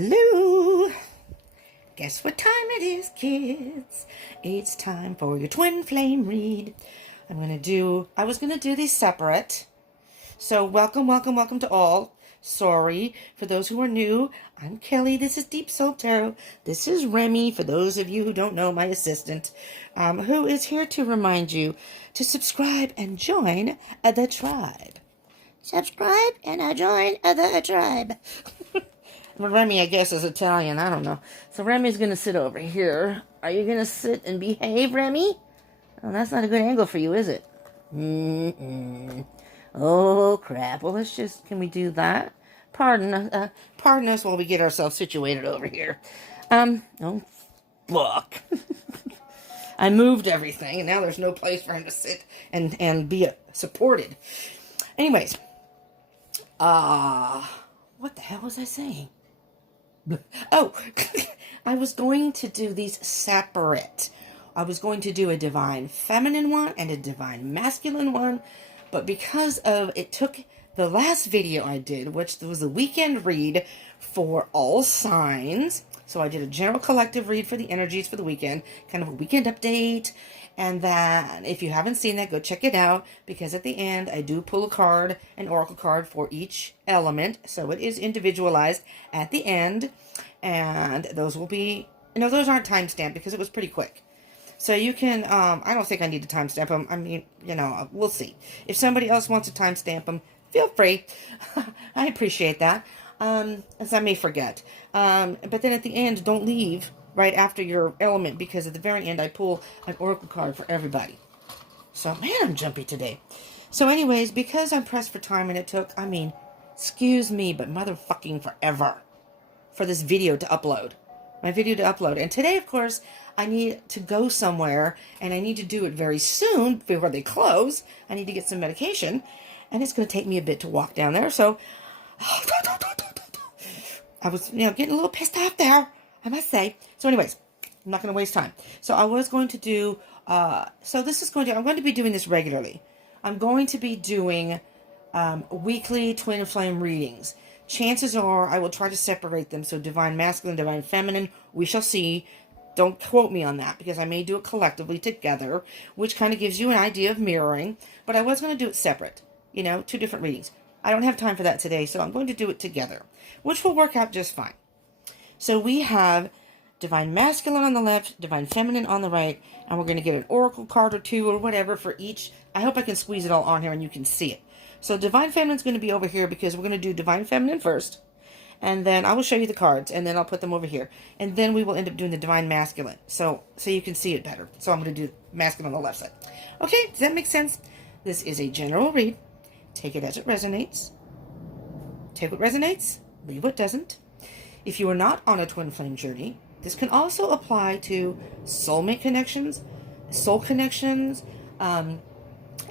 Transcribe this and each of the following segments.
Hello! Guess what time it is, kids? It's time for your twin flame read. I was gonna do these separate. So welcome to all. Sorry for those who are new. I'm Kelly. This is Deep Soul Tarot. This is Remy, for those of you who don't know, my assistant, who is here to remind you to subscribe and join the tribe. Subscribe and join the tribe. Well, Remy, I guess, is Italian. I don't know. So Remy's going to sit over here. Are you going to sit and behave, Remy? Oh, that's not a good angle for you, is it? Oh, crap. Well, can we do that? Pardon us while we get ourselves situated over here. Oh, fuck. I moved everything, and now there's no place for him to sit and be supported. Anyways. What the hell was I saying? Oh, I was going to do these separate. I was going to do a divine feminine one and a divine masculine one, but because of it took the last video I did, which was the weekend read for all signs. So I did a general collective read for the energies for the weekend, kind of a weekend update. And then, if you haven't seen that, go check it out, because at the end, I do pull a card, an oracle card for each element. So it is individualized at the end. And those will be, those aren't timestamped because it was pretty quick. So you can, I don't think I need to timestamp them. I mean, we'll see. If somebody else wants to timestamp them, feel free. I appreciate that, as I may forget. But then at the end, don't leave right after your element, because at the very end I pull an oracle card for everybody. So, man, I'm jumpy today. So anyways, because I'm pressed for time and it took, excuse me, but motherfucking forever for this video to upload. My video to upload. And today, of course, I need to go somewhere, and I need to do it very soon before they close. I need to get some medication, and it's going to take me a bit to walk down there. So, I was, getting a little pissed off there, I must say. So anyways, I'm not going to waste time. So I was going to do, I'm going to be doing this regularly. I'm going to be doing weekly twin flame readings. Chances are I will try to separate them. So divine masculine, divine feminine, we shall see. Don't quote me on that, because I may do it collectively together, which kind of gives you an idea of mirroring. But I was going to do it separate, two different readings. I don't have time for that today, so I'm going to do it together, which will work out just fine. So we have divine masculine on the left, divine feminine on the right, and we're going to get an oracle card or two or whatever for each. I hope I can squeeze it all on here and you can see it. So divine feminine is going to be over here, because we're going to do divine feminine first, and then I will show you the cards, and then I'll put them over here, and then we will end up doing the divine masculine, so you can see it better. So I'm going to do masculine on the left side. Okay, does that make sense? This is a general read. Take it as it resonates. Take what resonates, leave what doesn't. If you are not on a twin flame journey, this can also apply to soulmate connections, soul connections.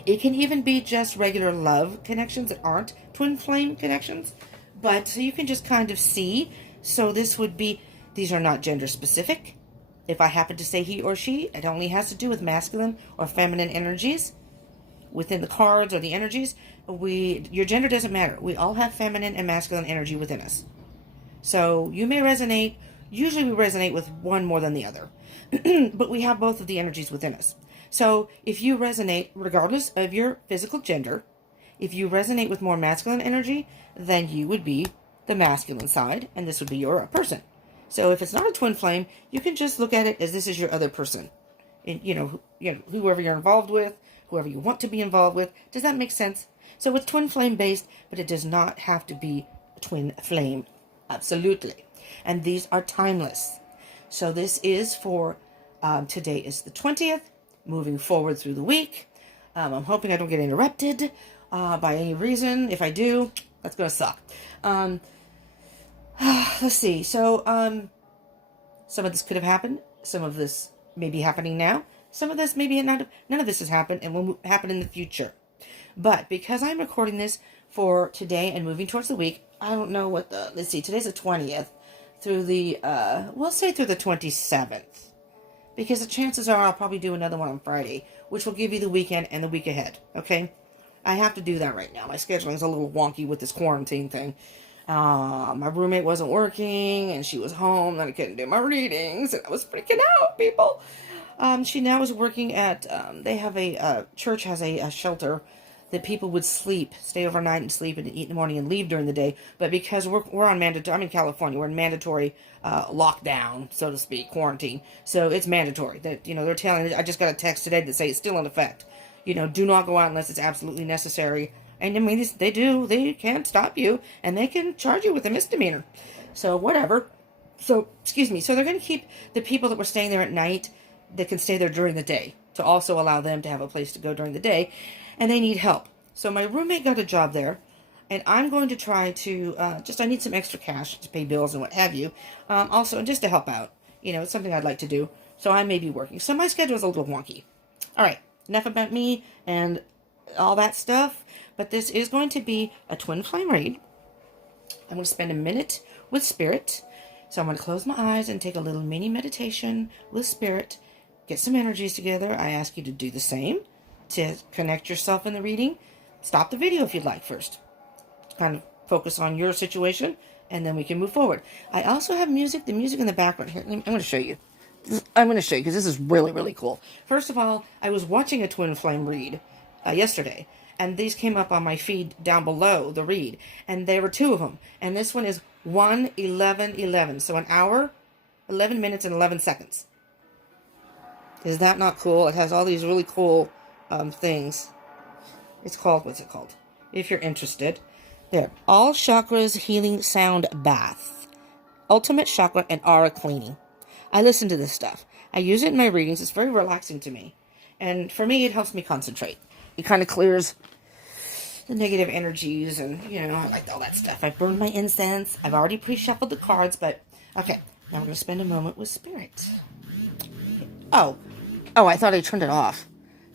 It can even be just regular love connections that aren't twin flame connections. But so you can just kind of see. So this would be, these are not gender specific. If I happen to say he or she, it only has to do with masculine or feminine energies within the cards or the energies. Your gender doesn't matter. We all have feminine and masculine energy within us. So you may resonate, usually we resonate with one more than the other, but we have both of the energies within us. So if you resonate, regardless of your physical gender, if you resonate with more masculine energy, then you would be the masculine side, and this would be your person. So if it's not a twin flame, you can just look at it as this is your other person. And, whoever you're involved with, whoever you want to be involved with. Does that make sense? So it's twin flame based, but it does not have to be a twin flame. Absolutely. And these are timeless. So this is for, today is the 20th, moving forward through the week. I'm hoping I don't get interrupted by any reason. If I do, that's going to suck. Let's see. So some of this could have happened. Some of this may be happening now. Some of this maybe not. None of this has happened and will happen in the future. But because I'm recording this for today and moving towards the week, I don't know what let's see, today's the 20th, through the, we'll say through the 27th. Because the chances are I'll probably do another one on Friday, which will give you the weekend and the week ahead, okay? I have to do that right now. My scheduling is a little wonky with this quarantine thing. My roommate wasn't working, and she was home, and I couldn't do my readings, and I was freaking out, people. She now is working at, they have church has a shelter that people would stay overnight and sleep and eat in the morning and leave during the day. But because we're on mandatory, I'm in California, we're in mandatory lockdown, so to speak, quarantine. So it's mandatory that, they're telling, I just got a text today that say it's still in effect. Do not go out unless it's absolutely necessary. And I mean, they can't stop you, and they can charge you with a misdemeanor. So whatever. So, excuse me. So they're going to keep the people that were staying there at night that can stay there during the day, to also allow them to have a place to go during the day, and they need help. So my roommate got a job there, and I'm going to try to, I need some extra cash to pay bills and what have you, also just to help out. It's something I'd like to do, so I may be working. So my schedule is a little wonky. All right, enough about me and all that stuff, but this is going to be a twin flame read. I'm going to spend a minute with Spirit, so I'm going to close my eyes and take a little mini meditation with Spirit. Get some energies together. I ask you to do the same, to connect yourself in the reading. Stop the video if you'd like first. Kind of focus on your situation, and then we can move forward. I also have music, the music in the background here. I'm going to show you. I'm going to show you because this is really, really cool. First of all, I was watching a twin flame read yesterday, and these came up on my feed down below the read, and there were 2 of them. And this one is 1:11:11, so an hour, 11 minutes, and 11 seconds. Is that not cool? It has all these really cool things. It's called, what's it called? If you're interested. There. All Chakras Healing Sound Bath. Ultimate Chakra and Aura Cleaning. I listen to this stuff. I use it in my readings. It's very relaxing to me. And for me, it helps me concentrate. It kind of clears the negative energies, and, I like all that stuff. I've burned my incense. I've already pre-shuffled the cards, but, okay. Now we're going to spend a moment with Spirit. Oh, I thought I turned it off.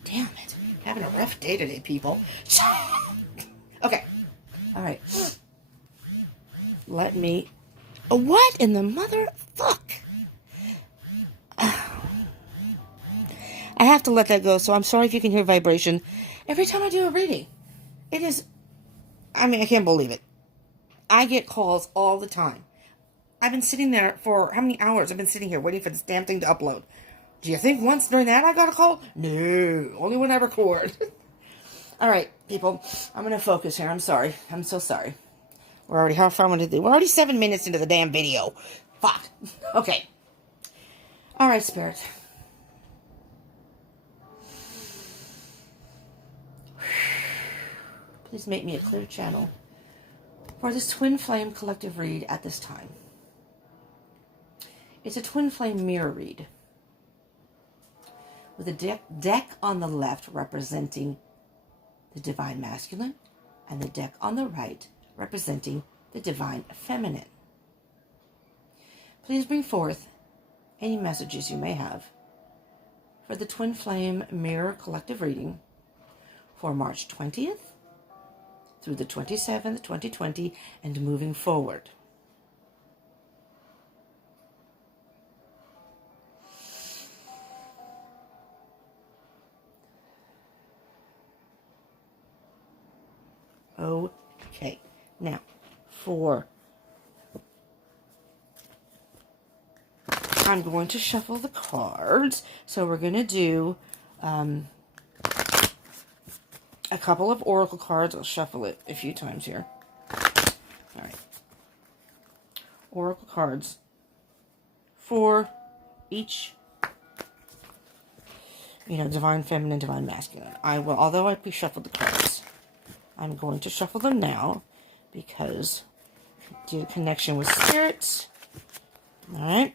Damn it. Having a rough day today, people. Okay. All right. Let me... What in the motherfuck? I have to let that go, so I'm sorry if you can hear vibration. Every time I do a reading, it is... I can't believe it. I get calls all the time. I've been sitting there for how many hours? I've been sitting here waiting for this damn thing to upload. Do you think once during that I got a call? No, only when I record. All right, people, I'm going to focus here. I'm sorry. I'm so sorry. We're already, how far into the, we're already 7 minutes into the damn video. Fuck. Okay. All right, Spirit. Please make me a clear channel for this Twin Flame collective read at this time. It's a Twin Flame mirror read, with a deck on the left representing the Divine Masculine, and the deck on the right representing the Divine Feminine. Please bring forth any messages you may have for the Twin Flame Mirror Collective Reading for March 20th through the 27th, 2020, and moving forward. Okay, now I'm going to shuffle the cards. So we're going to do a couple of oracle cards. I'll shuffle it a few times here. All right. Oracle cards for each, Divine Feminine, Divine Masculine. I will, although I pre-shuffled the cards, I'm going to shuffle them now because the connection with Spirit. All right.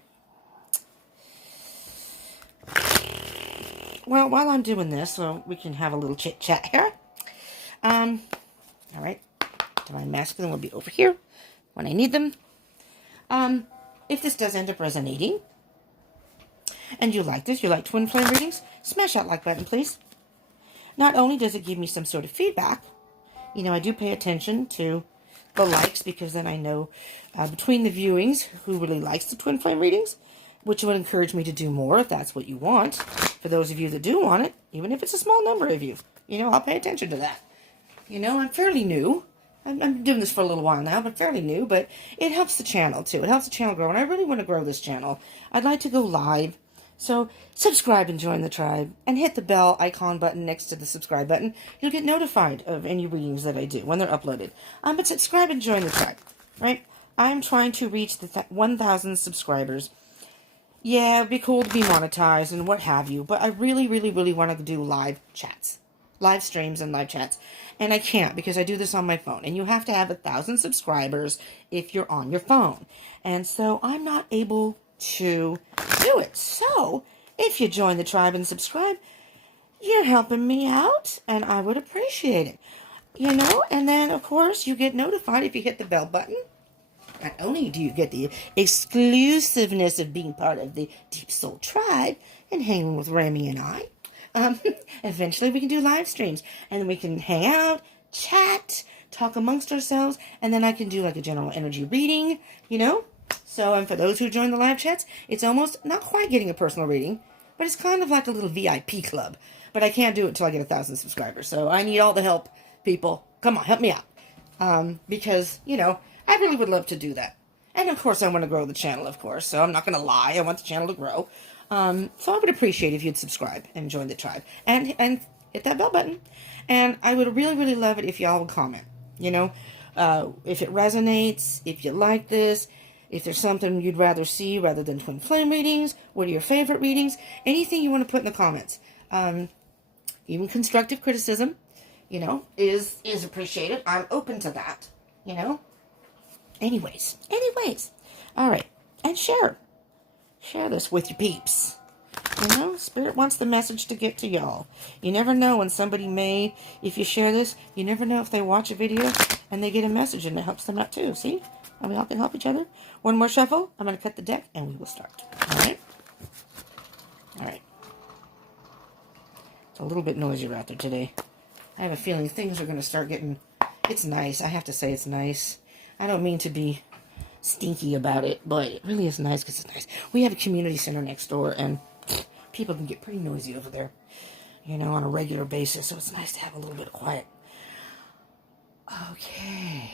Well, while I'm doing this, so we can have a little chit-chat here. All right. Divine Masculine will be over here when I need them. If this does end up resonating, and you like this, you like Twin Flame readings, smash that like button, please. Not only does it give me some sort of feedback, I do pay attention to the likes, because then I know between the viewings who really likes the Twin Flame readings, which would encourage me to do more if that's what you want. For those of you that do want it, even if it's a small number of you, I'll pay attention to that. I'm fairly new. I'm doing this for a little while now, but fairly new, but it helps the channel too. It helps the channel grow, and I really want to grow this channel. I'd like to go live. So subscribe and join the tribe, and hit the bell icon button next to the subscribe button. You'll get notified of any readings that I do when they're uploaded. But subscribe and join the tribe, right? I'm trying to reach the 1,000 subscribers. Yeah, it'd be cool to be monetized and what have you, but I really, really, really want to do live chats. Live streams and live chats. And I can't because I do this on my phone. And you have to have 1,000 subscribers if you're on your phone. And so I'm not able to do it. So if you join the tribe and subscribe, you're helping me out. And I would appreciate it. You know, and then of course you get notified if you hit the bell button. Not only do you get the exclusiveness of being part of the Deep Soul Tribe and hanging with Remy and I, eventually we can do live streams, and then we can hang out, chat, talk amongst ourselves, and then I can do like a general energy reading, you know? So, and for those who join the live chats, it's almost not quite getting a personal reading, but it's kind of like a little VIP club. But I can't do it until I get 1,000 subscribers, so I need all the help, people. Come on, help me out. Because, you know, I really would love to do that. And of course I want to grow the channel, of course, so I'm not going to lie. I want the channel to grow. So I would appreciate if you'd subscribe and join the tribe. And hit that bell button. And I would really, really love it if y'all would comment. You know, if it resonates, if you like this, if there's something you'd rather see rather than twin flame readings, what are your favorite readings, anything you want to put in the comments. Even constructive criticism, you know, is appreciated. I'm open to that, you know. Anyways. All right. And share this with your peeps. You know, Spirit wants the message to get to y'all. You never know when somebody may, if you share this, you never know if they watch a video and they get a message and it helps them out too. See? And we all can help each other. One more shuffle. I'm going to cut the deck and we will start. All right? All right. It's a little bit noisier out there today. I have a feeling things are going to start getting... It's nice. I have to say it's nice. I don't mean to be stinky about it, but it really is nice because it's nice. We have a community center next door, and people can get pretty noisy over there, you know, on a regular basis, so it's nice to have a little bit of quiet. Okay.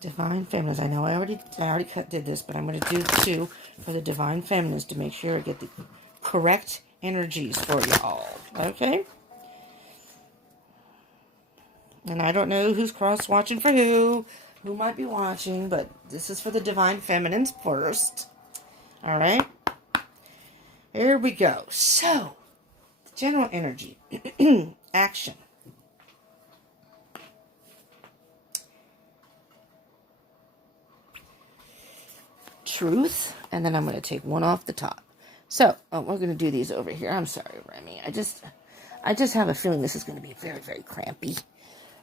Divine Feminines. I know I already did this, but I'm going to do two for the Divine Feminines to make sure I get the correct energies for y'all. Okay? And I don't know who's cross-watching for who might be watching, but this is for the Divine Feminines first. All right? Here we go. So, the general energy. Action. Truth. And then I'm going to take one off the top. So, we're going to do these over here. I'm sorry, Remy. I just have a feeling this is going to be very, very crampy.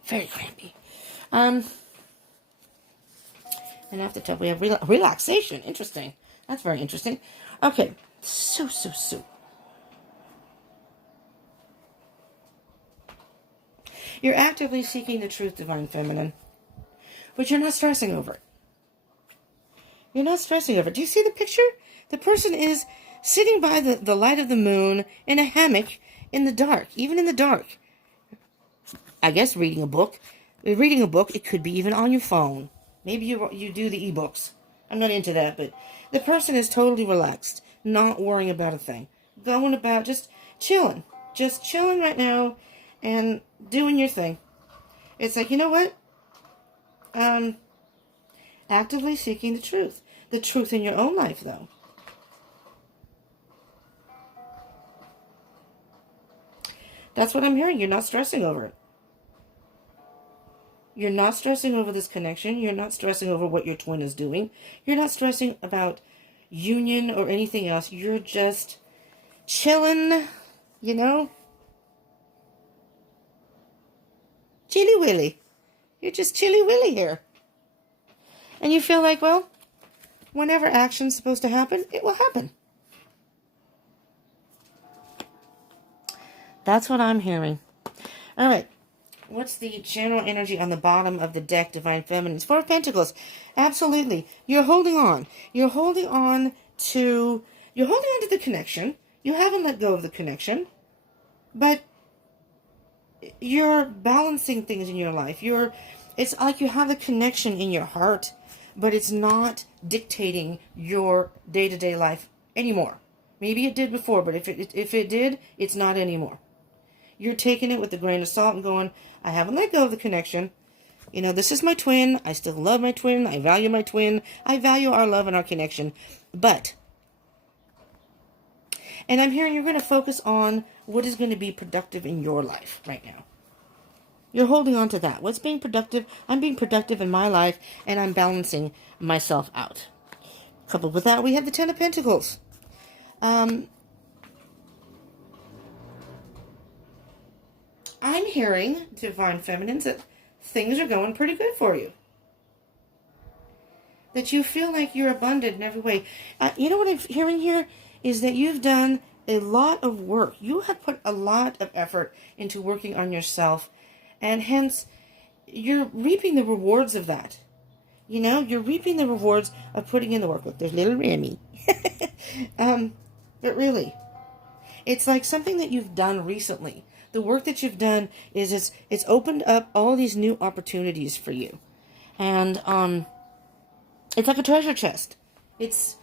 Very crampy. And off the top we have relaxation. Interesting. That's very interesting. Okay. So. You're actively seeking the truth, Divine Feminine. But you're not stressing over it. You're not stressing over it. Do you see the picture? The person is sitting by the light of the moon in a hammock in the dark. Even in the dark. I guess reading a book. Reading a book, it could be even on your phone. Maybe you do the ebooks. I'm not into that, but the person is totally relaxed, not worrying about a thing. Going about just chilling. Just chilling right now and doing your thing. It's like, you know what? Actively seeking the truth. The truth in your own life, though. That's what I'm hearing. You're not stressing over it. You're not stressing over this connection. You're not stressing over what your twin is doing. You're not stressing about union or anything else. You're just chilling, you know? Chilly willy. You're just chilly willy here. And you feel like, well, whenever action's supposed to happen, it will happen. That's what I'm hearing. All right. What's the general energy on the bottom of the deck, Divine Feminines? Four of Pentacles. Absolutely. You're holding on. You're holding on to the connection. You haven't let go of the connection. But you're balancing things in your life. It's like you have a connection in your heart, but it's not dictating your day-to-day life anymore. Maybe it did before, but if it did, it's not anymore. You're taking it with a grain of salt and going, I haven't let go of the connection. You know, this is my twin. I still love my twin. I value my twin. I value our love and our connection. And I'm hearing you're going to focus on what is going to be productive in your life right now. You're holding on to that. What's being productive? I'm being productive in my life, and I'm balancing myself out. Coupled with that, we have the Ten of Pentacles. I'm hearing, Divine Feminines, that things are going pretty good for you. That you feel like you're abundant in every way. You know what I'm hearing here? Is that you've done a lot of work. You have put a lot of effort into working on yourself, and hence you're reaping the rewards of that. You know, you're reaping the rewards of putting in the work. Look, there's little Remy. But really, it's like something that you've done recently. The work that you've done is it's opened up all these new opportunities for you. And it's like a treasure chest. It's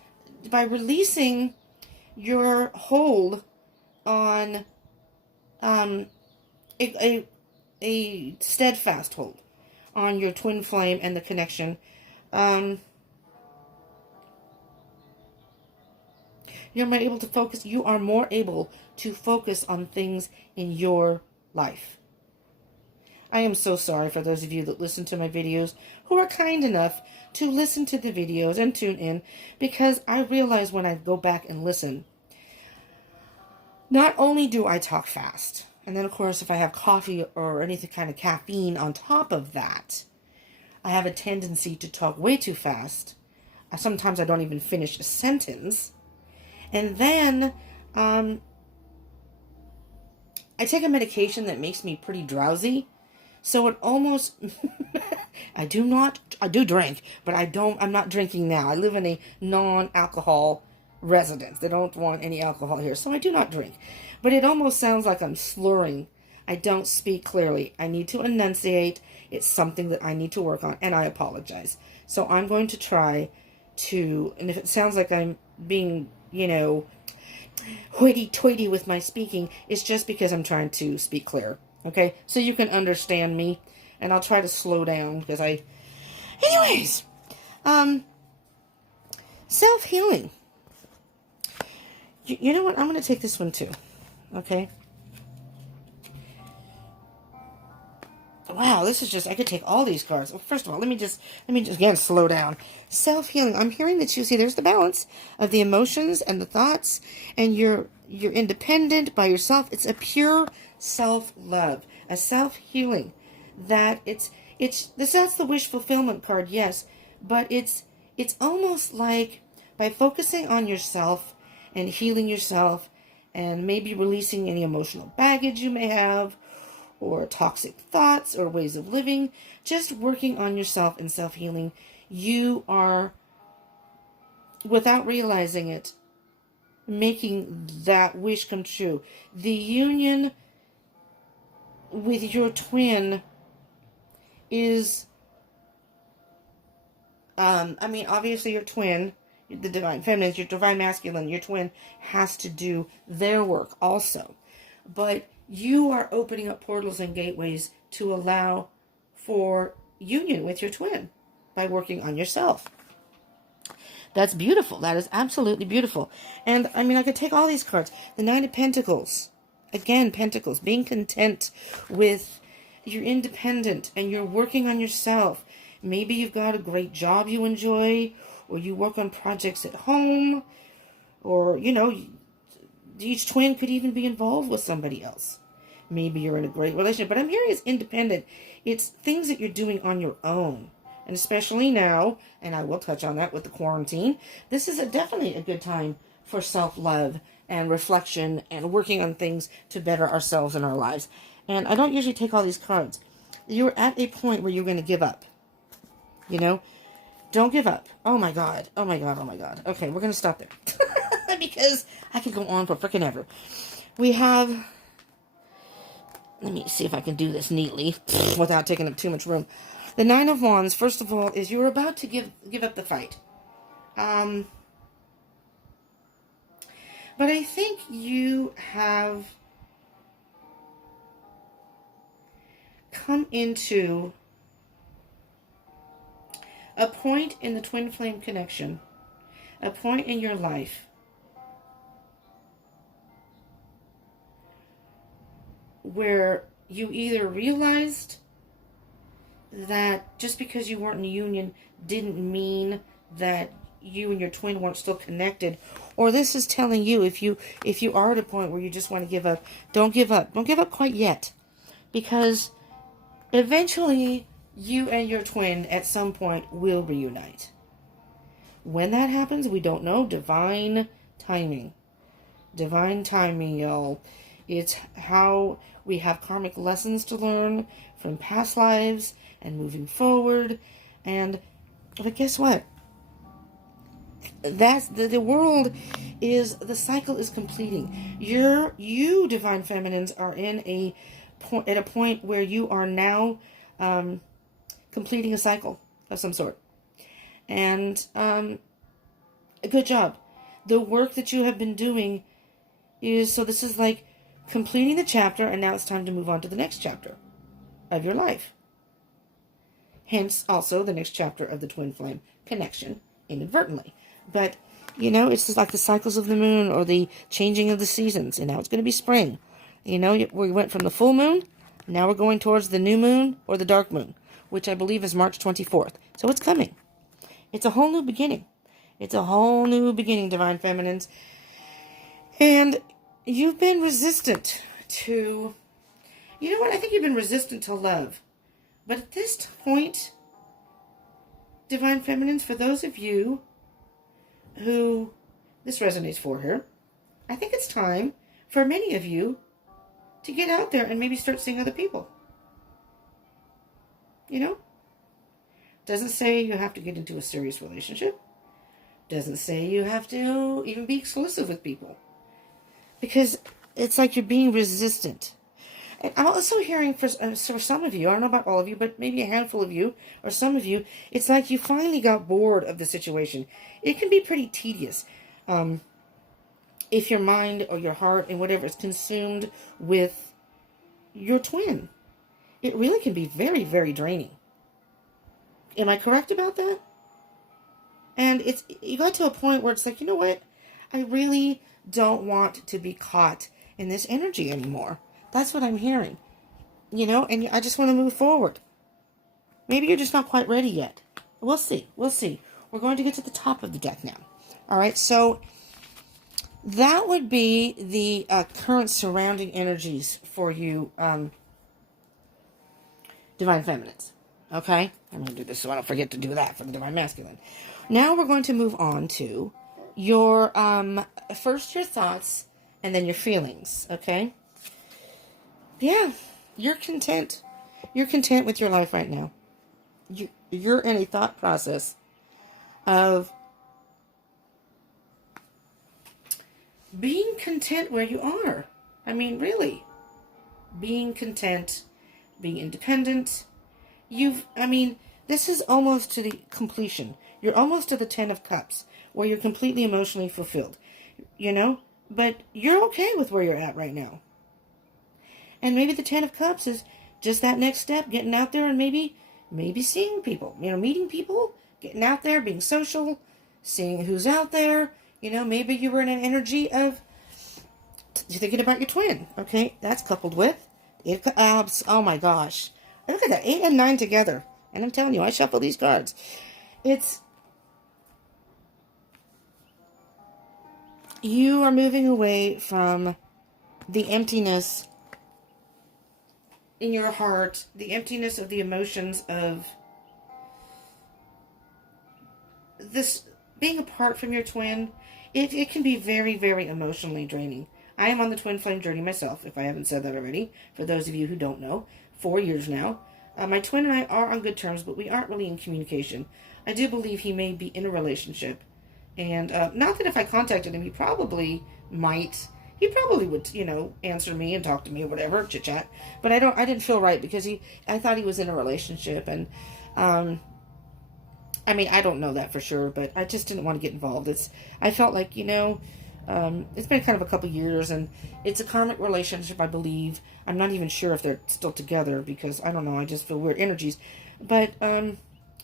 by releasing your hold on a steadfast hold on your twin flame and the connection. You're more able to focus. You are more able to focus on things in your life. I am so sorry for those of you that listen to my videos who are kind enough to listen to the videos and tune in, because I realize when I go back and listen, not only do I talk fast, and then of course if I have coffee or anything kind of caffeine on top of that, I have a tendency to talk way too fast. Sometimes I don't even finish a sentence. And then I take a medication that makes me pretty drowsy. So it almost, I do drink, but I'm not drinking now. I live in a non-alcohol residence. They don't want any alcohol here, so I do not drink. But it almost sounds like I'm slurring. I don't speak clearly. I need to enunciate. It's something that I need to work on, and I apologize. So I'm going to try to, and if it sounds like I'm being, you know, hoity-toity with my speaking, it's just because I'm trying to speak clear. Okay, so you can understand me, and I'll try to slow down because anyways, self-healing. You know what? I'm going to take this one too. Okay. Wow, this is just, I could take all these cards. Well, first of all, let me just again slow down. Self-healing. I'm hearing that you see there's the balance of the emotions and the thoughts, and you're independent by yourself. It's a pure self-love, a self-healing. That's the wish fulfillment card, yes, but it's almost like by focusing on yourself and healing yourself and maybe releasing any emotional baggage you may have, or toxic thoughts or ways of living, just working on yourself and self-healing, you are, without realizing it, making that wish come true. The union with your twin is, obviously your twin, the divine feminine, your divine masculine, your twin has to do their work also. But you are opening up portals and gateways to allow for union with your twin by working on yourself. That's beautiful. That is absolutely beautiful. And I could take all these cards. The Nine of Pentacles. Again, Pentacles. Being content with, you're independent and you're working on yourself. Maybe you've got a great job you enjoy, or you work on projects at home, or, each twin could even be involved with somebody else. Maybe you're in a great relationship. But I'm hearing it's independent. It's things that you're doing on your own. And especially now, and I will touch on that with the quarantine, this is definitely a good time for self-love and reflection and working on things to better ourselves and our lives. And I don't usually take all these cards. You're at a point where you're going to give up. Don't give up. Oh my God. Oh my God. Oh my God. Okay, we're going to stop there. Because I could go on for freaking ever. We have let me see if I can do this neatly without taking up too much room. The Nine of Wands, first of all, is you're about to give up the fight. But I think you have come into a point in the twin flame connection, a point in your life where you either realized that just because you weren't in a union didn't mean that you and your twin weren't still connected, or this is telling you if you are at a point where you just want to give up, don't give up. Don't give up quite yet, because eventually you and your twin at some point will reunite. When that happens, we don't know. Divine timing. Divine timing, y'all. It's how we have karmic lessons to learn from past lives and moving forward. But guess what? That's the world is, the cycle is completing. You divine feminines are at a point where you are now completing a cycle of some sort. And good job. The work that you have been doing is, so this is like completing the chapter, and now it's time to move on to the next chapter of your life. Hence, also, the next chapter of the twin flame connection, inadvertently. But, it's just like the cycles of the moon or the changing of the seasons. And now it's going to be spring. We went from the full moon, now we're going towards the new moon or the dark moon, which I believe is March 24th. So it's coming. It's a whole new beginning. It's a whole new beginning, divine feminines. And you've been resistant to, I think you've been resistant to love. But at this point, divine feminines, for those of you who this resonates for here, I think it's time for many of you to get out there and maybe start seeing other people. Doesn't say you have to get into a serious relationship. Doesn't say you have to even be exclusive with people. Because it's like you're being resistant. And I'm also hearing for some of you, I don't know about all of you, but maybe a handful of you, or some of you, it's like you finally got bored of the situation. It can be pretty tedious if your mind or your heart and whatever is consumed with your twin. It really can be very, very draining. Am I correct about that? And you got to a point where it's like, you know what? I really don't want to be caught in this energy anymore. That's what I'm hearing. And I just want to move forward. Maybe you're just not quite ready yet. We'll see. We're going to get to the top of the deck now. All right, so that would be the current surrounding energies for you, divine feminines. Okay? I'm going to do this so I don't forget to do that for the divine masculine. Now we're going to move on to your, first your thoughts and then your feelings. Okay? Yeah, you're content. You're content with your life right now. You're in a thought process of being content where you are. I mean, really. Being content, being independent. This is almost to the completion. You're almost to the 10 of Cups, where you're completely emotionally fulfilled. But you're okay with where you're at right now. And maybe the 10 of Cups is just that next step, getting out there and maybe seeing people, meeting people, getting out there, being social, seeing who's out there. Maybe you were in an energy of thinking about your twin. Okay, that's coupled with 8 of Cups. Oh my gosh. Look at that, 8 and 9 together. And I'm telling you, I shuffle these cards. You are moving away from the emptiness in your heart, the emptiness of the emotions of this being apart from your twin. It can be very, very emotionally draining. I am on the twin flame journey myself, if I haven't said that already, for those of you who don't know. 4 years now. My twin and I are on good terms, but we aren't really in communication. I do believe he may be in a relationship. And not that if I contacted him, he probably might. he probably would, answer me and talk to me or whatever, chit chat. But I didn't feel right because I thought he was in a relationship, and I mean, I don't know that for sure, but I just didn't want to get involved. I felt like, it's been kind of a couple years, and it's a karmic relationship, I believe. I'm not even sure if they're still together because, I don't know, I just feel weird energies. But, I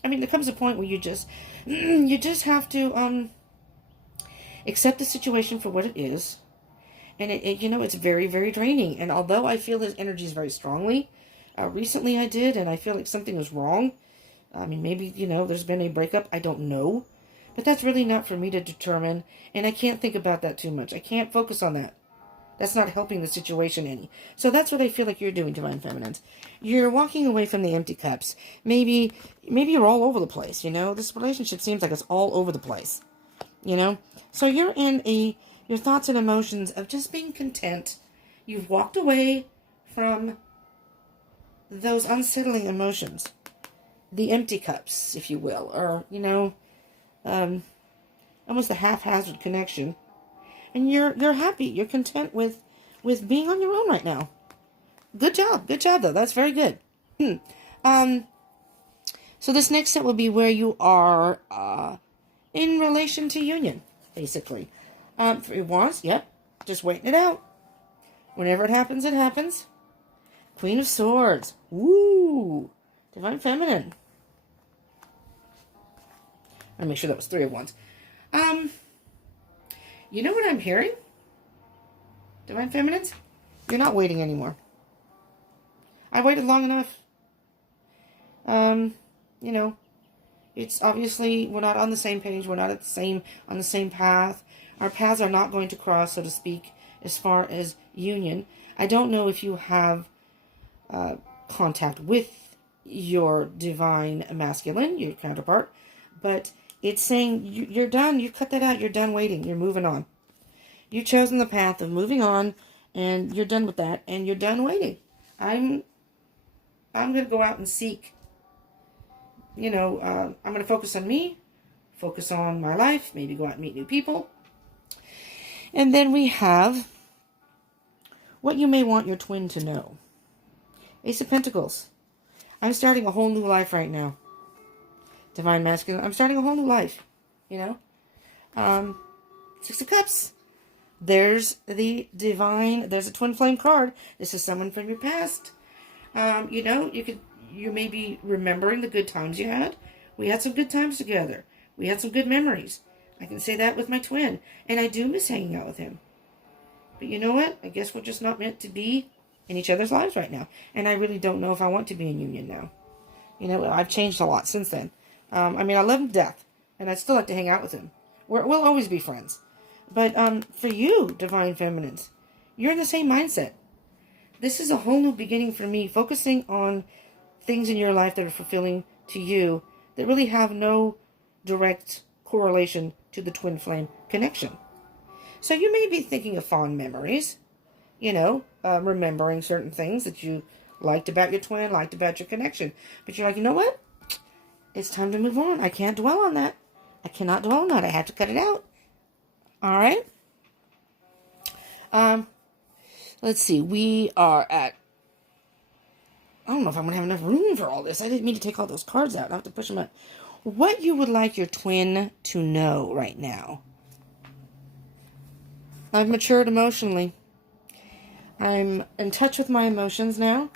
mean, there comes a point where you just have to accept the situation for what it is. And, it's very, very draining. And although I feel his energies very strongly, recently I did, and I feel like something was wrong. I mean, maybe, there's been a breakup. I don't know. But that's really not for me to determine. And I can't think about that too much. I can't focus on that. That's not helping the situation any. So that's what I feel like you're doing, Divine Feminines. You're walking away from the empty cups. Maybe you're all over the place, This relationship seems like it's all over the place, So you're in your thoughts and emotions of just being content. You've walked away from those unsettling emotions. The empty cups, if you will, or, almost a haphazard connection. And you're happy. You're content with being on your own right now. Good job. Good job, though. That's very good. So this next step will be where you are in relation to union, basically. 3 of Wands, yep. Just waiting it out. Whenever it happens, it happens. Queen of Swords. Woo! Divine Feminine. I'll make sure that was 3 of Wands. You know what I'm hearing? Divine Feminines? You're not waiting anymore. I waited long enough. It's obviously we're not on the same page. We're not on the same path. Our paths are not going to cross, so to speak, as far as union. I don't know if you have contact with your divine masculine, your counterpart, but it's saying you're done. You cut that out. You're done waiting. You're moving on. You've chosen the path of moving on, and you're done with that, and you're done waiting. I'm going to go out and seek. I'm going to focus on me, focus on my life, maybe go out and meet new people. And then we have what you may want your twin to know. Ace of Pentacles. I'm starting a whole new life right now. Divine Masculine. I'm starting a whole new life. 6 of Cups. There's the divine. There's a twin flame card. This is someone from your past. You may be remembering the good times you had. We had some good times together. We had some good memories. I can say that with my twin. And I do miss hanging out with him. But you know what? I guess we're just not meant to be in each other's lives right now. And I really don't know if I want to be in union now. I've changed a lot since then. I love him to death. And I'd still like to hang out with him. We'll always be friends. But for you, Divine Feminines, you're in the same mindset. This is a whole new beginning for me, focusing on things in your life that are fulfilling to you that really have no direct correlation to the twin flame connection. So you may be thinking of fond memories, remembering certain things that you liked about your twin, liked about your connection. But you're like, you know what? It's time to move on. I can't dwell on that. I cannot dwell on that. I have to cut it out. All right? Let's see. We are at... I don't know if I'm going to have enough room for all this. I didn't mean to take all those cards out. I'll have to push them out. What you would like your twin to know right now. I've matured emotionally. I'm in touch with my emotions now.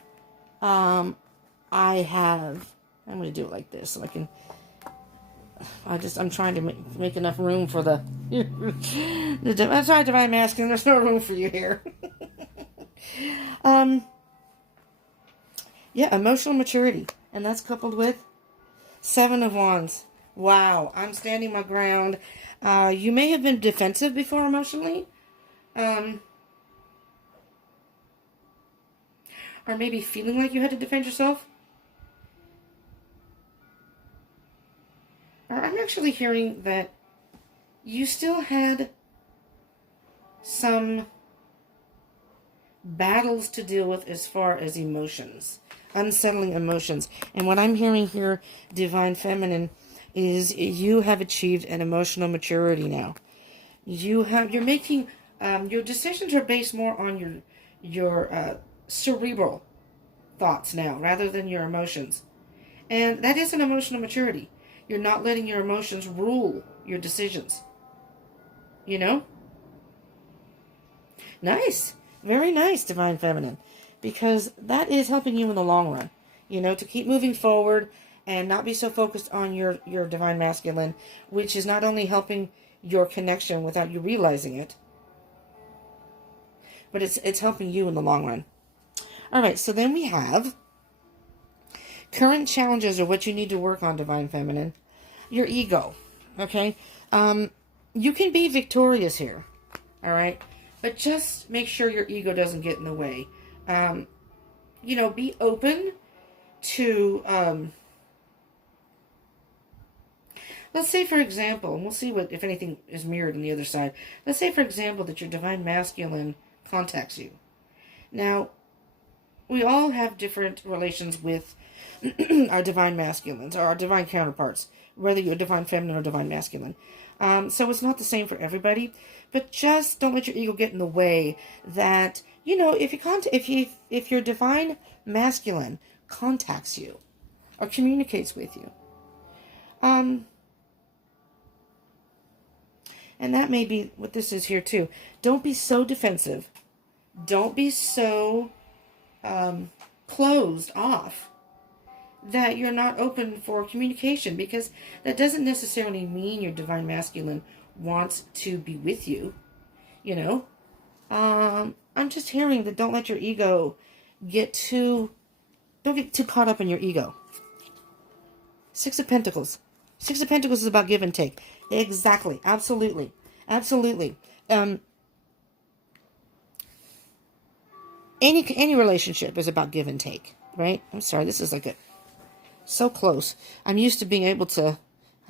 I'm going to do it like this so I can... I'm trying to make enough room for the... I'm sorry, Divine Masculine. There's no room for you here. Yeah, emotional maturity. And that's coupled with 7 of Wands. Wow, I'm standing my ground. You may have been defensive before emotionally. Or maybe feeling like you had to defend yourself. I'm actually hearing that you still had some battles to deal with as far as emotions, unsettling emotions. And what I'm hearing here, Divine Feminine, is you have achieved an emotional maturity now. You're making Your decisions are based more on your cerebral thoughts now rather than your emotions. And that is an emotional maturity. You're not letting your emotions rule your decisions. You know? Nice. Very nice, Divine Feminine. Because that is helping you in the long run. You know, to keep moving forward and not be so focused on your Divine Masculine, which is not only helping your connection without you realizing it, but it's helping you in the long run. All right, so then we have current challenges or what you need to work on, Divine Feminine. Your ego, okay? You can be victorious here, all right? But just make sure your ego doesn't get in the way. You know, be open to, let's say, for example, and we'll see what, if anything, is mirrored on the other side. Let's say, for example, that your Divine Masculine contacts you. Now, we all have different relations with our Divine Masculines or our Divine counterparts, whether you're Divine Feminine or Divine Masculine. So it's not the same for everybody, but just don't let your ego get in the way that, you know, if your Divine Masculine contacts you or communicates with you, and that may be what this is here too. Don't be so defensive. Don't be so closed off that you're not open for communication, because that doesn't necessarily mean your Divine Masculine wants to be with you. You know, I'm just hearing that don't let your ego don't get too caught up in your ego. Six of Pentacles. Six of Pentacles is about give and take. Exactly. Absolutely. Absolutely. Any relationship is about give and take, right? I'm sorry, this is like so close. I'm used to being able to,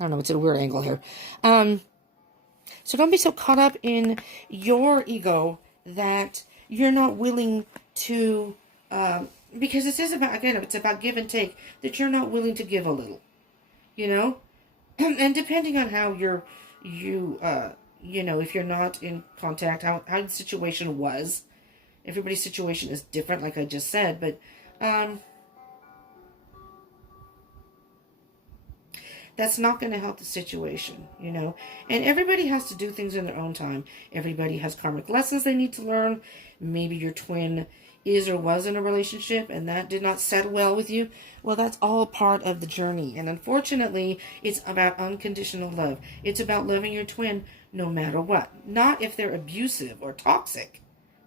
I don't know, it's at a weird angle here. So don't be so caught up in your ego that you're not willing to, because this is about, again, it's about give and take, that you're not willing to give a little, you know? And depending on how you know, if you're not in contact, how the situation was. Everybody's situation is different, like I just said, but that's not going to help the situation, you know. And everybody has to do things in their own time. Everybody has karmic lessons they need to learn. Maybe your twin is or was in a relationship and that did not set well with you. Well, that's all part of the journey. And unfortunately, it's about unconditional love. It's about loving your twin no matter what. Not if they're abusive or toxic.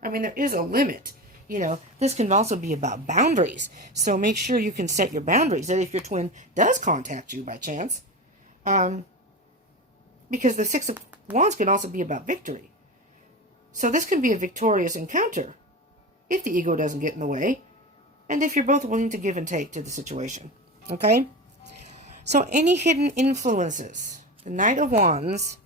I mean, there is a limit. You know, this can also be about boundaries. So make sure you can set your boundaries. That if your twin does contact you by chance, because the Six of Wands can also be about victory. So this can be a victorious encounter if the ego doesn't get in the way, and if you're both willing to give and take to the situation. Okay? So any hidden influences. The Knight of Wands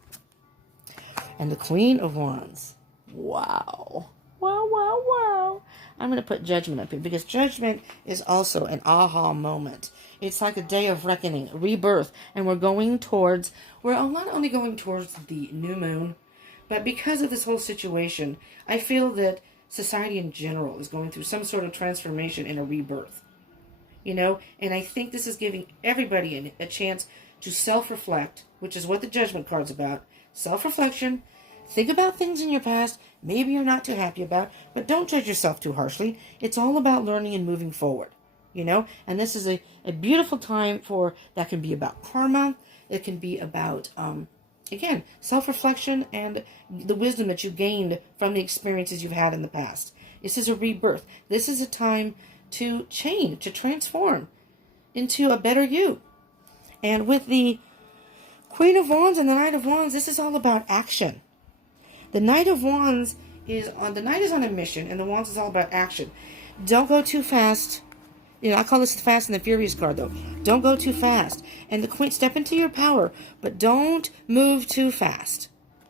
and the Queen of Wands. Wow. Wow, wow, wow. I'm going to put Judgment up here because Judgment is also an aha moment. It's like a day of reckoning, rebirth, and we're not only going towards the new moon, but because of this whole situation, I feel that society in general is going through some sort of transformation and a rebirth. You know, and I think this is giving everybody a chance to self-reflect, which is what the Judgment card's about. Self-reflection. Think about things in your past maybe you're not too happy about, but don't judge yourself too harshly. It's all about learning and moving forward, you know? And this is a beautiful time that can be about karma. It can be about, again, self-reflection and the wisdom that you gained from the experiences you've had in the past. This is a rebirth. This is a time to change, to transform into a better you. And with the Queen of Wands and the Knight of Wands, this is all about action. The Knight of Wands the Knight is on a mission, and the Wands is all about action. Don't go too fast. You know, I call this the Fast and the Furious card, though. Don't go too fast. And the Queen, step into your power, but don't move too fast.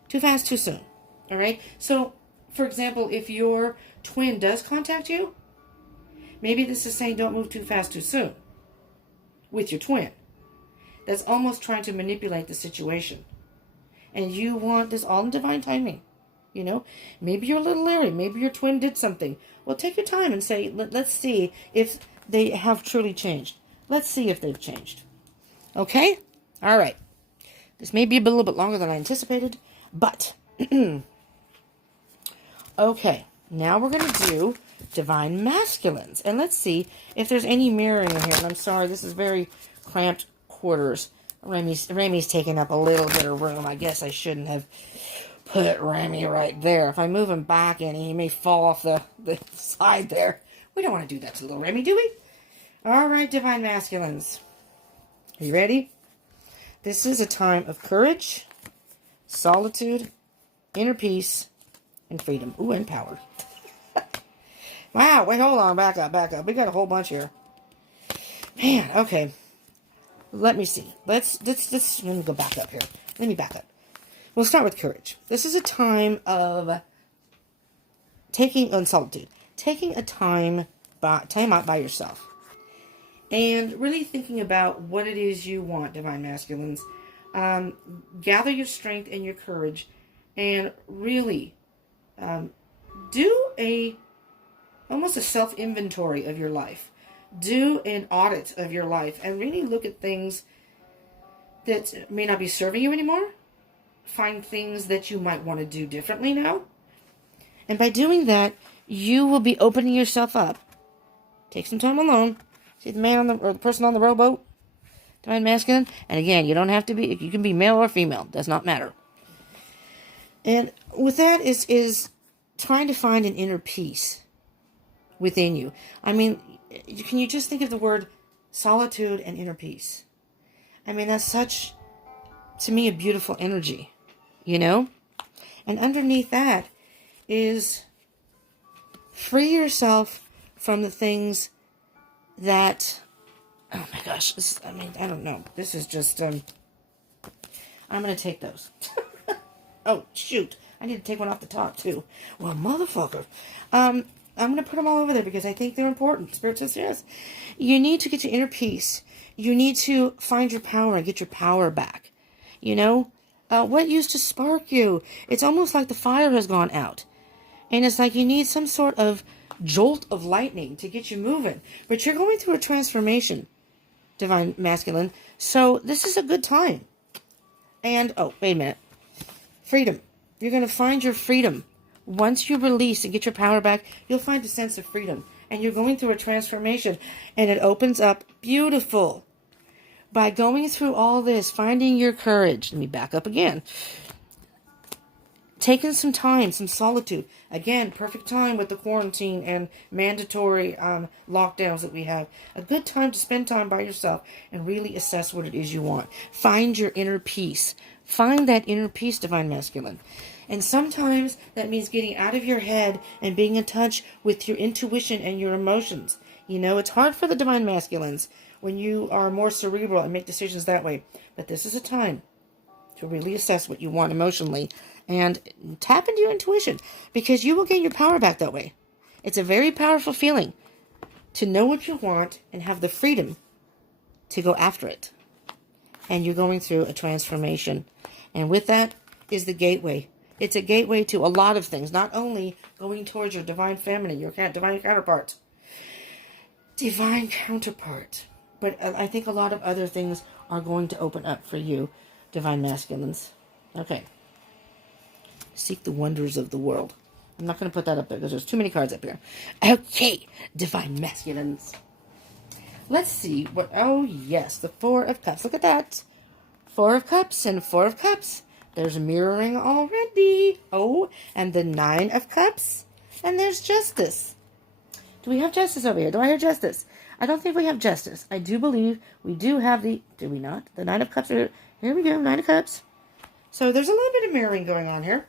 Too fast, too soon. All right? So, for example, if your twin does contact you, maybe this is saying don't move too fast, too soon with your twin. That's almost trying to manipulate the situation. And you want this all in divine timing. You know, maybe you're a little leery. Maybe your twin did something. Well, take your time and say, let's see if they have truly changed. Let's see if they've changed. Okay? All right. This may be a little bit longer than I anticipated, but okay. Now we're going to do divine masculines. And let's see if there's any mirroring in here. And I'm sorry, this is very cramped quarters. Remy's taking up a little bit of room. I guess I shouldn't have put Remy right there. If I move him back in, he may fall off the side there. We don't want to do that to little Remy, do we? All right, divine masculines. Are you ready? This is a time of courage, solitude, inner peace, and freedom. Ooh, and power. Wow, wait, hold on. Back up. We got a whole bunch here. Man, okay. Let me see. Let's let me go back up here. Let me back up. We'll start with courage. This is a time of taking on solitude. Taking a time out by yourself. And really thinking about what it is you want, divine masculines. Gather your strength and your courage and really do almost a self-inventory of your life. Do an audit of your life and really look at things that may not be serving you anymore. Find things that you might want to do differently now. And by doing that, you will be opening yourself up. Take some time alone. See the man or the person on the rowboat? Divine masculine. And again, you don't have to be, you can be male or female. Does not matter. And with that is trying to find an inner peace within you. I mean, can you just think of the word solitude and inner peace? I mean, that's such, to me, a beautiful energy, you know? And underneath that is free yourself from the things that, oh my gosh, I don't know. This is just, I'm going to take those. Oh, shoot. I need to take one off the top, too. Well, motherfucker. I'm going to put them all over there because I think they're important. Spirit says yes. You need to get your inner peace. You need to find your power and get your power back. You know? What used to spark you? It's almost like the fire has gone out. And it's like you need some sort of jolt of lightning to get you moving. But you're going through a transformation, divine masculine. So this is a good time. And, oh, wait a minute. Freedom. You're going to find your freedom. Once you release and get your power back, you'll find a sense of freedom. And you're going through a transformation. And it opens up beautiful. By going through all this, finding your courage. Let me back up again. Taking some time, some solitude. Again, perfect time with the quarantine and mandatory lockdowns that we have. A good time to spend time by yourself and really assess what it is you want. Find your inner peace. Find that inner peace, divine masculine. And sometimes that means getting out of your head and being in touch with your intuition and your emotions. You know, it's hard for the divine masculines when you are more cerebral and make decisions that way. But this is a time to really assess what you want emotionally and tap into your intuition because you will gain your power back that way. It's a very powerful feeling to know what you want and have the freedom to go after it. And you're going through a transformation. And with that is the gateway. It's a gateway to a lot of things, not only going towards your divine feminine, your divine counterpart. Divine counterpart. But I think a lot of other things are going to open up for you, divine masculines. Okay. Seek the wonders of the world. I'm not going to put that up there because there's too many cards up here. Okay, divine masculines. Let's see what, oh yes, the Four of Cups. Look at that. Four of Cups and Four of Cups. There's mirroring already. Oh, and the Nine of Cups. And there's Justice. Do we have Justice over here? Do I hear Justice? I don't think we have Justice. I do believe we do have the, do we not? The Nine of Cups are, here we go, Nine of Cups. So there's a little bit of mirroring going on here.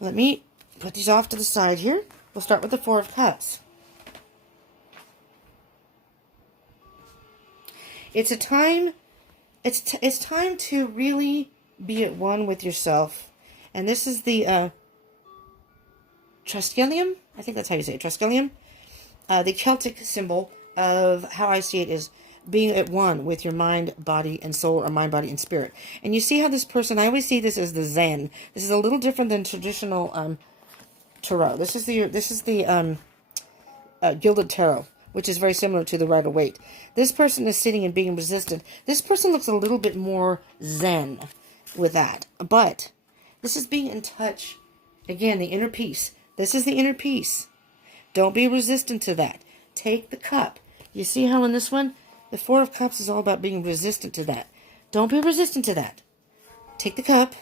Let me put these off to the side here. We'll start with the Four of Cups. It's a time, it's time to really be at one with yourself. And this is the Triskelion. I think that's how you say it, Triskelion. The Celtic symbol of how I see it is being at one with your mind, body, and soul, or mind, body, and spirit. And you see how this person, I always see this as the Zen. This is a little different than traditional tarot. This is the Gilded Tarot, which is very similar to the Rider-Waite. This person is sitting and being resistant. This person looks a little bit more Zen with that. But this is being in touch. Again, the inner peace. This is the inner peace. Don't be resistant to that. Take the cup. You see how in this one, the Four of Cups is all about being resistant to that. Don't be resistant to that. Take the cup.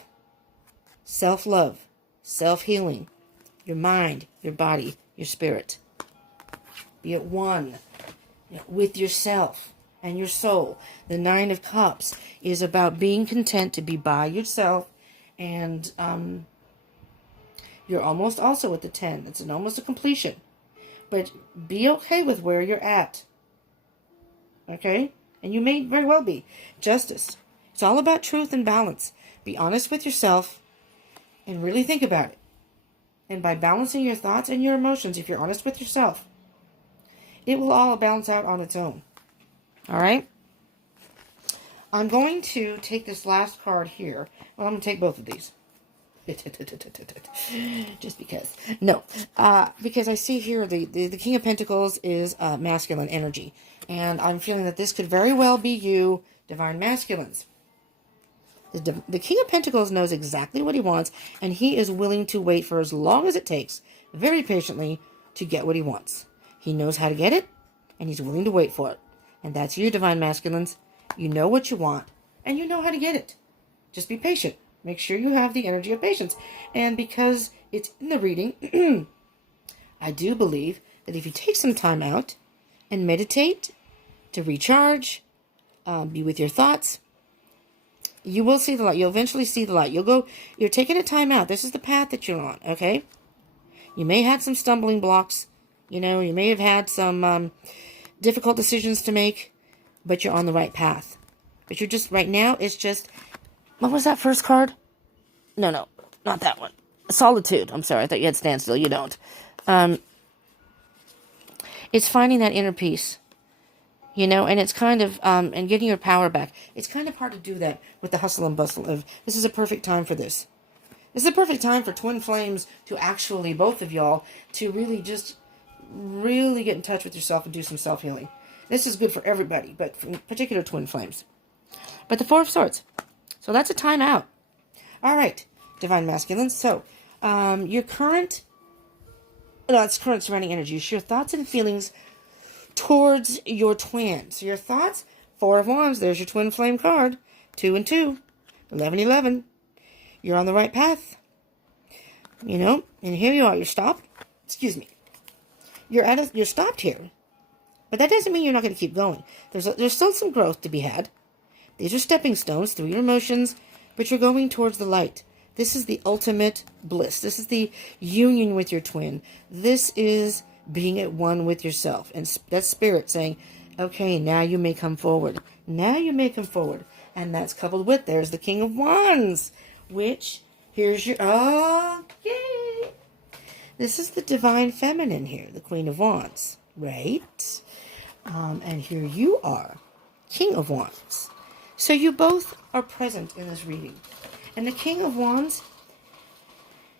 Self-love. Self-healing. Your mind, your body, your spirit. Be at one with yourself and your soul. The Nine of Cups is about being content to be by yourself, and you're almost also at the 10. It's almost a completion. But be okay with where you're at. Okay? And you may very well be. Justice. It's all about truth and balance. Be honest with yourself and really think about it. And by balancing your thoughts and your emotions, if you're honest with yourself, it will all balance out on its own. All right? I'm going to take this last card here. Well, I'm going to take both of these. Just because. No. Because I see here the King of Pentacles is masculine energy. And I'm feeling that this could very well be you, Divine Masculines. The King of Pentacles knows exactly what he wants, and he is willing to wait for as long as it takes, very patiently, to get what he wants. He knows how to get it, and he's willing to wait for it. And that's you, Divine Masculines. You know what you want, and you know how to get it. Just be patient. Make sure you have the energy of patience. And because it's in the reading, I do believe that if you take some time out and meditate to recharge, be with your thoughts, you will see the light. You'll eventually see the light. You're taking a time out. This is the path that you're on, okay? You may have some stumbling blocks. You know, you may have had some difficult decisions to make, but you're on the right path. But you're just, right now, it's just, what was that first card? No, not that one. Solitude. I'm sorry, I thought you had standstill. You don't. It's finding that inner peace. You know, and it's kind of, and getting your power back. It's kind of hard to do that with the hustle and bustle of, this is a perfect time for this. This is a perfect time for Twin Flames to actually, both of y'all, to really just, really get in touch with yourself and do some self-healing. This is good for everybody, but in particular Twin Flames. But the Four of Swords. So that's a time out. All right, Divine Masculines. So, your current, it's current surrounding energies, your thoughts and feelings towards your twin. So your thoughts, Four of Wands, there's your Twin Flame card. 2 and 2, 11, 11. You're on the right path. You know, and here you are, you're stopped. Excuse me. You're stopped here. But that doesn't mean you're not going to keep going. There's still some growth to be had. These are stepping stones through your emotions, but you're going towards the light. This is the ultimate bliss. This is the union with your twin. This is being at one with yourself. And that's spirit saying, okay, now you may come forward. Now you may come forward. And that's coupled with, there's the King of Wands, which, here's your, oh, yay. This is the Divine Feminine here, the Queen of Wands, right? And here you are, King of Wands. So you both are present in this reading. And the King of Wands,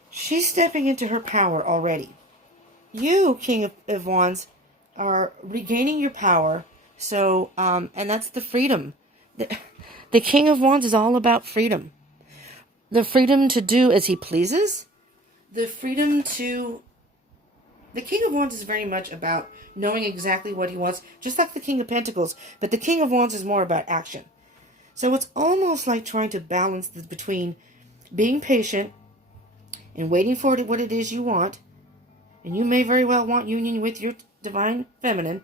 she's stepping into her power already. You, King of Wands, are regaining your power. So, and that's the freedom. The King of Wands is all about freedom. The freedom to do as he pleases. The freedom to... The King of Wands is very much about knowing exactly what he wants, just like the King of Pentacles. But the King of Wands is more about action. So it's almost like trying to balance between being patient and waiting for what it is you want. And you may very well want union with your Divine Feminine,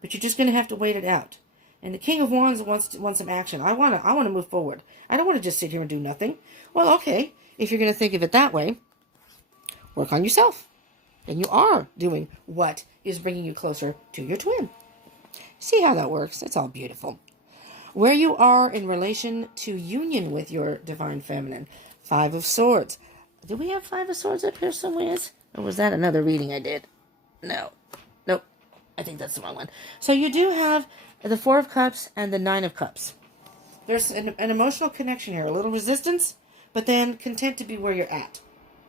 but you're just going to have to wait it out. And the King of Wands wants some action. I want to move forward. I don't want to just sit here and do nothing. Well, okay, if you're going to think of it that way, work on yourself. Then you are doing what is bringing you closer to your twin. See how that works? It's all beautiful. Where you are in relation to union with your Divine Feminine. 5 of Swords. Do we have 5 of Swords up here somewhere? Or was that another reading I did? No. Nope. I think that's the wrong one. So you do have the Four of Cups and the Nine of Cups. There's an emotional connection here, a little resistance, but then content to be where you're at,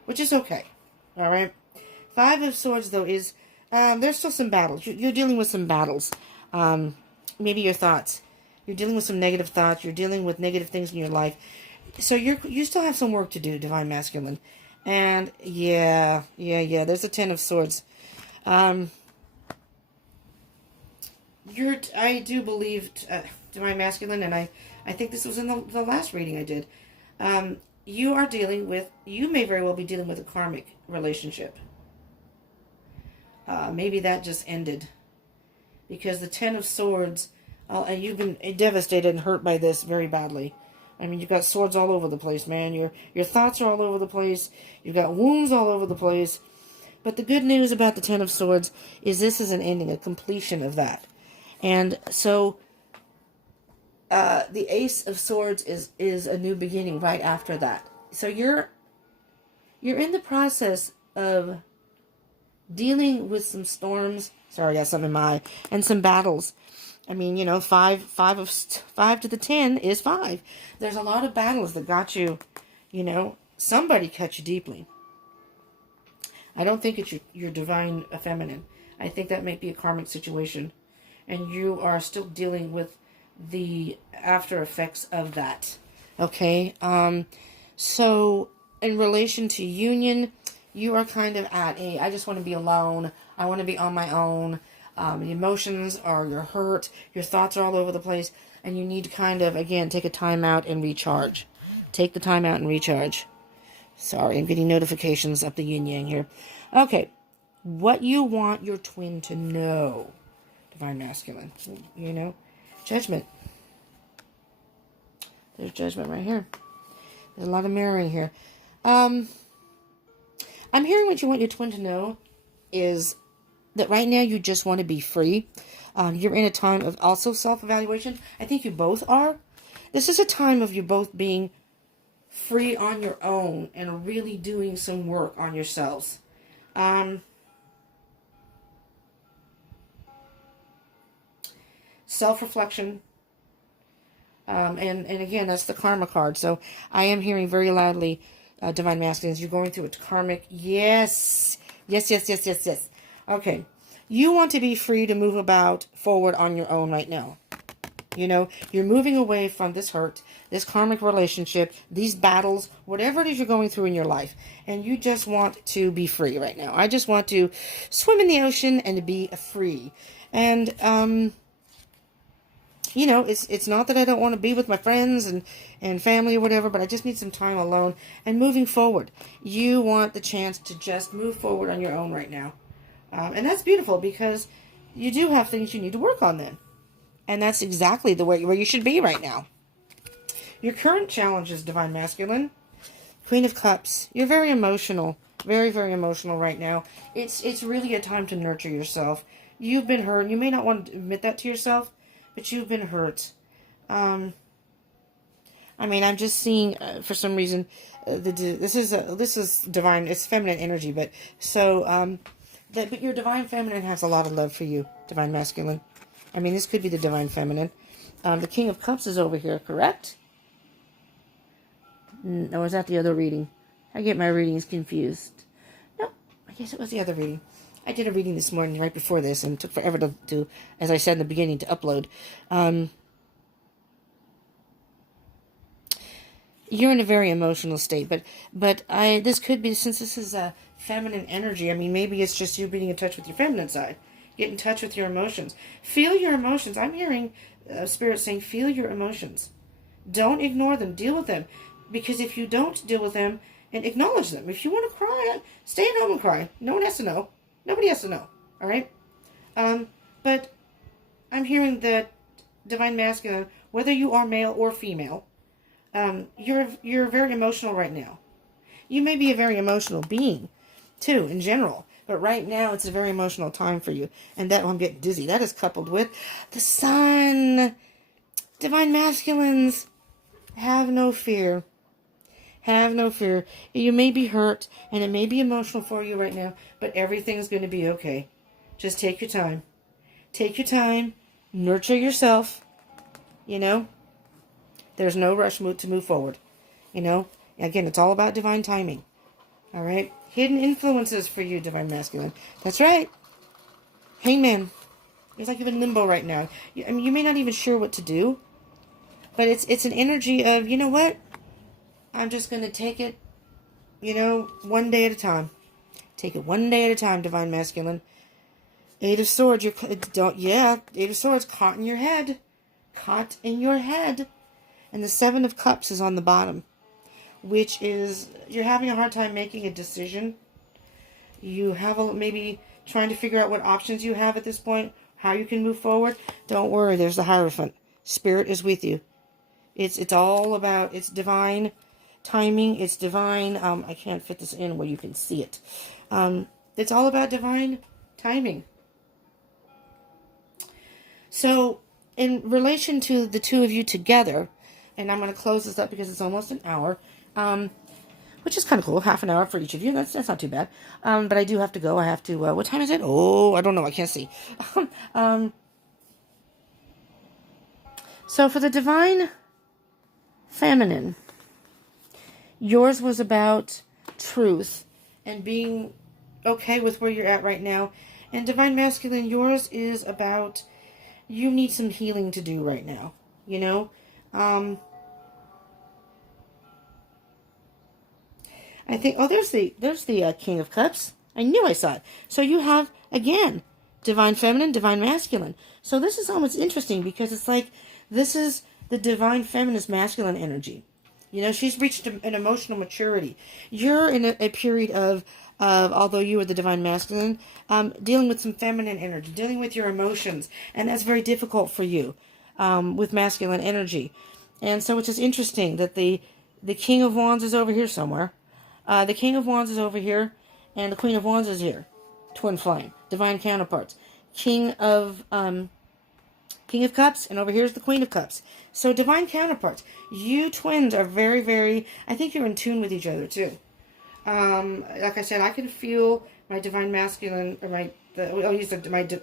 which is okay. All right. Five of Swords, though, is there's still some battles. You're dealing with some battles. Maybe your thoughts. You're dealing with some negative thoughts. You're dealing with negative things in your life. So you still have some work to do, Divine Masculine. And yeah. There's a Ten of Swords. I do believe Divine Masculine, and I think this was in the last reading I did. You are dealing with. You may very well be dealing with a karmic relationship. Maybe that just ended. Because the Ten of Swords, and you've been devastated and hurt by this very badly. I mean, you've got swords all over the place, man. Your thoughts are all over the place. You've got wounds all over the place. But the good news about the Ten of Swords is this is an ending, a completion of that. And so, the Ace of Swords is a new beginning right after that. So you're in the process of dealing with some storms. Sorry, I got something in my eye. And some battles. I mean, you know, 5 to the 10 is 5. There's a lot of battles that got you, you know, somebody cut you deeply. I don't think it's your divine feminine. I think that might be a karmic situation. And you are still dealing with the after effects of that. Okay? So, in relation to union, you are kind of at I just want to be alone. I want to be on my own. The emotions are, you're hurt. Your thoughts are all over the place. And you need to kind of, again, take a time out and recharge. Take the time out and recharge. Sorry, I'm getting notifications up the yin-yang here. Okay. What you want your twin to know. Divine Masculine. You know? Judgment. There's judgment right here. There's a lot of mirroring here. I'm hearing what you want your twin to know is that right now you just want to be free. You're in a time of also self-evaluation. I think you both are. This is a time of you both being free on your own and really doing some work on yourselves. Self-reflection. And again, that's the karma card. So I am hearing very loudly, Divine Masculines, you're going through a karmic. Yes. Okay. You want to be free to move about forward on your own right now. You know, you're moving away from this hurt, this karmic relationship, these battles, whatever it is you're going through in your life. And you just want to be free right now. I just want to swim in the ocean and to be free. And, you know, it's not that I don't want to be with my friends and family or whatever, but I just need some time alone and moving forward. You want the chance to just move forward on your own right now. And that's beautiful because you do have things you need to work on then. And that's exactly the way where you should be right now. Your current challenge is Divine Masculine. Queen of Cups. You're very emotional. Very, very emotional right now. It's really a time to nurture yourself. You've been hurt. You may not want to admit that to yourself, but you've been hurt. I mean, I'm just seeing, for some reason, this is divine, it's feminine energy, but so, but your divine feminine has a lot of love for you, Divine Masculine. I mean, this could be the divine feminine. The King of Cups is over here, correct? No, is that the other reading? I get my readings confused. No, I guess it was the other reading. I did a reading this morning right before this, and it took forever to as I said in the beginning, to upload. You're in a very emotional state, but this could be, since this is a feminine energy, I mean, maybe it's just you being in touch with your feminine side. Get in touch with your emotions. Feel your emotions. I'm hearing Spirit saying, feel your emotions. Don't ignore them. Deal with them. Because if you don't deal with them and acknowledge them, if you want to cry, stay at home and cry. No one has to know. Nobody has to know. All right? But I'm hearing that Divine Masculine, whether you are male or female, you're very emotional right now. You may be a very emotional being, too, in general. But right now, it's a very emotional time for you. And that one get dizzy. That is coupled with the Sun. Divine Masculines, have no fear. Have no fear. You may be hurt, and it may be emotional for you right now, but everything's going to be okay. Just take your time. Take your time. Nurture yourself. You know, there's no rush to move forward. You know, again, it's all about divine timing. All right. Hidden influences for you, Divine Masculine. That's right. Hangman. It's like you're in limbo right now. I mean, you may not even sure what to do. But it's an energy of, you know what? I'm just going to take it, you know, one day at a time. Take it one day at a time, Divine Masculine. Eight of Swords. Eight of Swords. Caught in your head. Caught in your head. And the Seven of Cups is on the bottom. Which is, you're having a hard time making a decision. You have maybe trying to figure out what options you have at this point. How you can move forward. Don't worry, there's the Hierophant. Spirit is with you. It's all about, it's divine timing. It's divine, I can't fit this in where you can see it. It's all about divine timing. So, in relation to the two of you together, and I'm going to close this up because it's almost an hour, which is kind of cool. Half an hour for each of you. That's not too bad. But I do have to go. I have to, what time is it? Oh, I don't know. I can't see. So for the Divine Feminine, yours was about truth and being okay with where you're at right now. And Divine Masculine, yours is about you need some healing to do right now. You know? I think, oh, there's the King of Cups. I knew I saw it. So you have, again, Divine Feminine, Divine Masculine. So this is almost interesting because it's like, this is the Divine Feminine's masculine energy. You know, she's reached an emotional maturity. You're in a period of, although you are the Divine Masculine, dealing with some feminine energy, dealing with your emotions. And that's very difficult for you with masculine energy. And so it's just interesting that the King of Wands is over here somewhere. The King of Wands is over here, and the Queen of Wands is here. Twin flame, divine counterparts. King of Cups, and over here's the Queen of Cups. So divine counterparts. You twins are very, very, I think you're in tune with each other too. Like I said, I can feel my divine masculine, or I'll use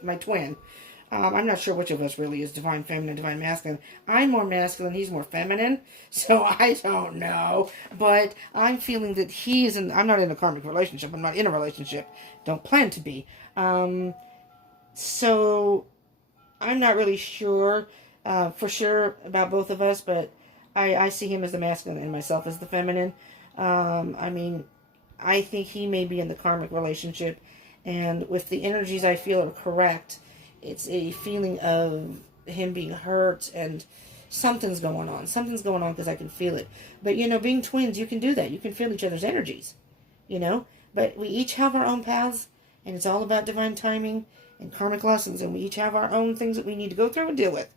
my twin. I'm not sure which of us really is divine feminine, divine masculine. I'm more masculine, he's more feminine, so I don't know. But I'm feeling that he is I'm not in a karmic relationship, I'm not in a relationship, don't plan to be. So I'm not really sure, for sure about both of us, but I see him as the masculine and myself as the feminine. I mean, I think he may be in the karmic relationship, and with the energies I feel are correct, it's a feeling of him being hurt and something's going on. Something's going on because I can feel it. But, you know, being twins, you can do that. You can feel each other's energies, you know. But we each have our own paths, and it's all about divine timing and karmic lessons, and we each have our own things that we need to go through and deal with.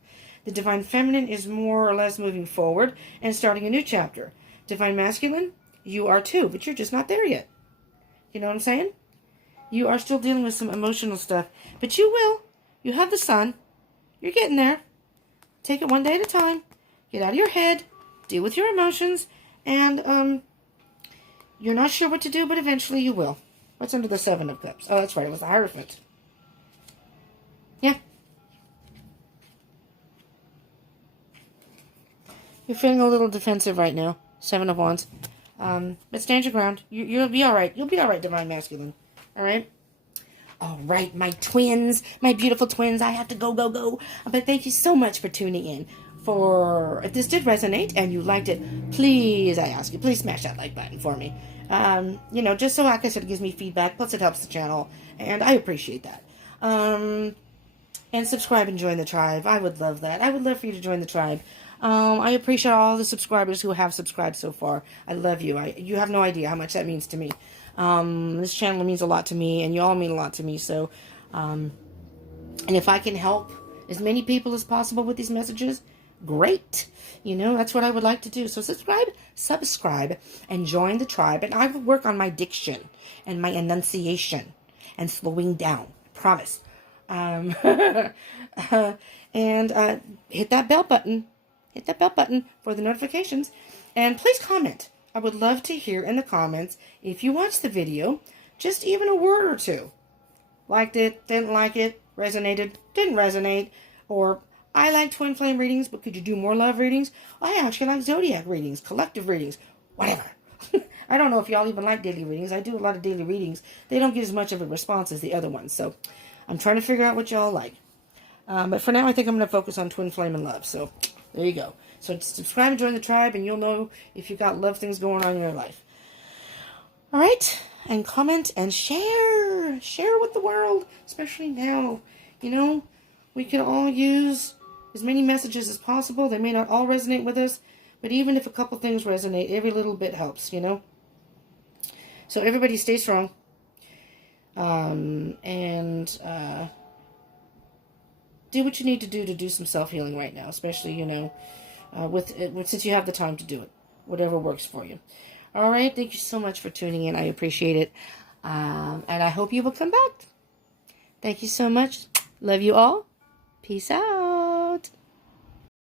The Divine Feminine is more or less moving forward and starting a new chapter. Divine Masculine, you are too, but you're just not there yet. You know what I'm saying? You are still dealing with some emotional stuff, but you will. You have the Sun. You're getting there. Take it one day at a time. Get out of your head. Deal with your emotions. And, you're not sure what to do, but eventually you will. What's under the Seven of Cups? Oh, that's right. It was the Hierophant. Yeah. You're feeling a little defensive right now. Seven of Wands. But stand your ground. You'll be all right. You'll be all right, Divine Masculine. All right? All right, my twins, my beautiful twins, I have to go. But thank you so much for tuning in. If this did resonate and you liked it, please, I ask you, please smash that like button for me. You know, just so, like I said, it gives me feedback, plus it helps the channel, and I appreciate that. And subscribe and join the tribe. I would love that. I would love for you to join the tribe. I appreciate all the subscribers who have subscribed so far. I love you. You have no idea how much that means to me. This channel means a lot to me, and you all mean a lot to me. So, and if I can help as many people as possible with these messages, great. You know, that's what I would like to do. So subscribe, and join the tribe. And I will work on my diction and my enunciation and slowing down. Promise. And hit that bell button. Hit that bell button for the notifications. And please comment. I would love to hear in the comments, if you watched the video, just even a word or two. Liked it, didn't like it, resonated, didn't resonate. Or, I like twin flame readings, but could you do more love readings? I actually like zodiac readings, collective readings, whatever. I don't know if y'all even like daily readings. I do a lot of daily readings. They don't get as much of a response as the other ones. So I'm trying to figure out what y'all like. But for now, I think I'm going to focus on twin flame and love. So there you go. So subscribe and join the tribe, and you'll know if you got love things going on in your life. All right? And comment and share. Share with the world, especially now. You know, we can all use as many messages as possible. They may not all resonate with us, but even if a couple things resonate, every little bit helps, you know? So everybody stay strong. Do what you need to do some self-healing right now, especially, you know, since you have the time to do it. Whatever works for you. All right, thank you so much for tuning in. I appreciate it. And I hope you will come back. Thank you so much. Love you all. Peace out.